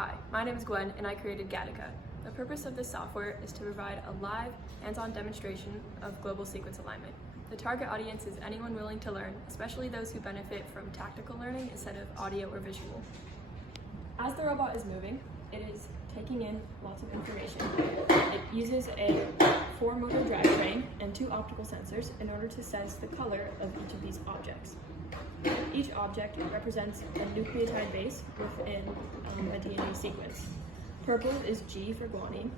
Hi, my name is Gwen and I created Gattaca. The purpose of this software is to provide a live, hands-on demonstration of global sequence alignment. The target audience is anyone willing to learn, especially those who benefit from tactical learning instead of audio or visual. As the robot is moving, it is taking in lots of information. It uses a 4-motor drivetrain and 2 optical sensors in order to sense the color of each of these objects. Each object represents a nucleotide base within a DNA sequence. Purple is G for guanine,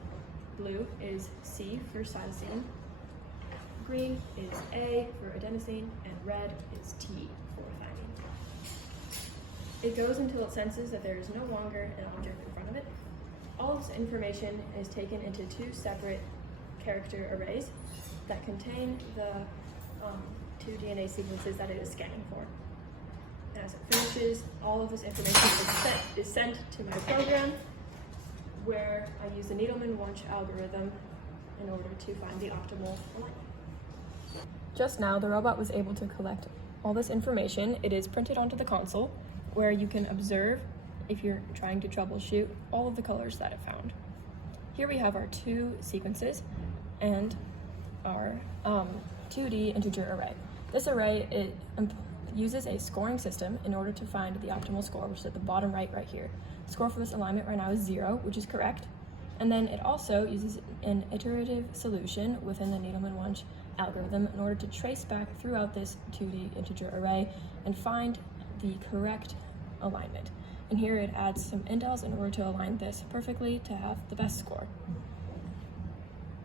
blue is C for cytosine, green is A for adenosine, and red is T for thymine. It goes until it senses that there is no longer an object in front of it. All of this information is taken into 2 separate character arrays that contain the 2 DNA sequences that it is scanning for. As it finishes, all of this information is sent to my program, where I use the Needleman-Wunsch algorithm in order to find the optimal alignment. Just now, the robot was able to collect all this information. It is printed onto the console, where you can observe, if you're trying to troubleshoot, all of the colors that it found. Here we have our 2 sequences and our 2D integer array. This array uses a scoring system in order to find the optimal score, which is at the bottom right here. The score for this alignment right now is 0, which is correct. And then it also uses an iterative solution within the Needleman-Wunsch algorithm in order to trace back throughout this 2D integer array and find the correct alignment. And here it adds some indels in order to align this perfectly to have the best score.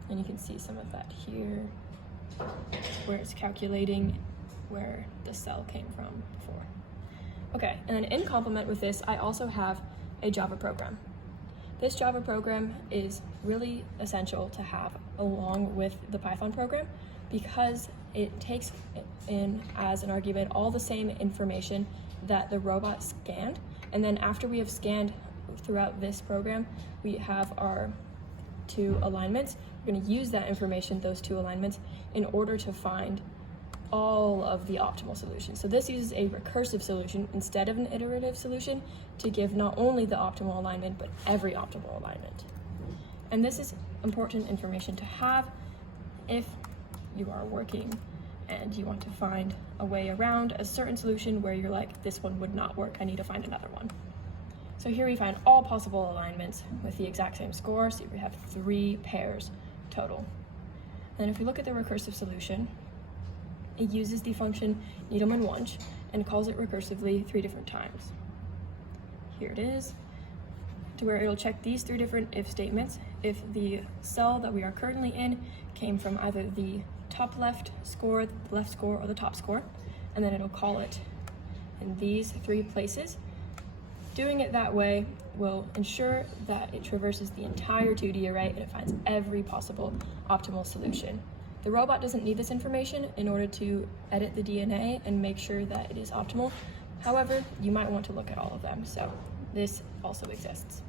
And you can see some of that here, where it's calculating where the cell came from before. Okay, and then in complement with this, I also have a Java program. This Java program is really essential to have along with the Python program because it takes in as an argument all the same information that the robot scanned, and then after we have scanned throughout this program, we have our 2 alignments. We're going to use that information, those 2 alignments, in order to find all of the optimal solutions. So this uses a recursive solution instead of an iterative solution to give not only the optimal alignment, but every optimal alignment. And this is important information to have if you are working and you want to find a way around a certain solution where you're like, this one would not work, I need to find another one. So here we find all possible alignments with the exact same score, so we have 3 pairs total. And if we look at the recursive solution, it uses the function Needleman-Wunsch and calls it recursively 3 different times. Here it is, to where it'll check these 3 different if statements. If the cell that we are currently in came from either the top left score, the left score, or the top score, and then it'll call it in these 3 places. Doing it that way will ensure that it traverses the entire 2D array and it finds every possible optimal solution. The robot doesn't need this information in order to edit the DNA and make sure that it is optimal. However, you might want to look at all of them, so this also exists.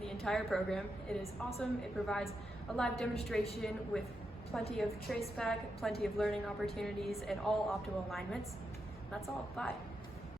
The entire program, it is awesome. It provides a live demonstration with plenty of traceback, plenty of learning opportunities, and all optimal alignments. That's all. Bye.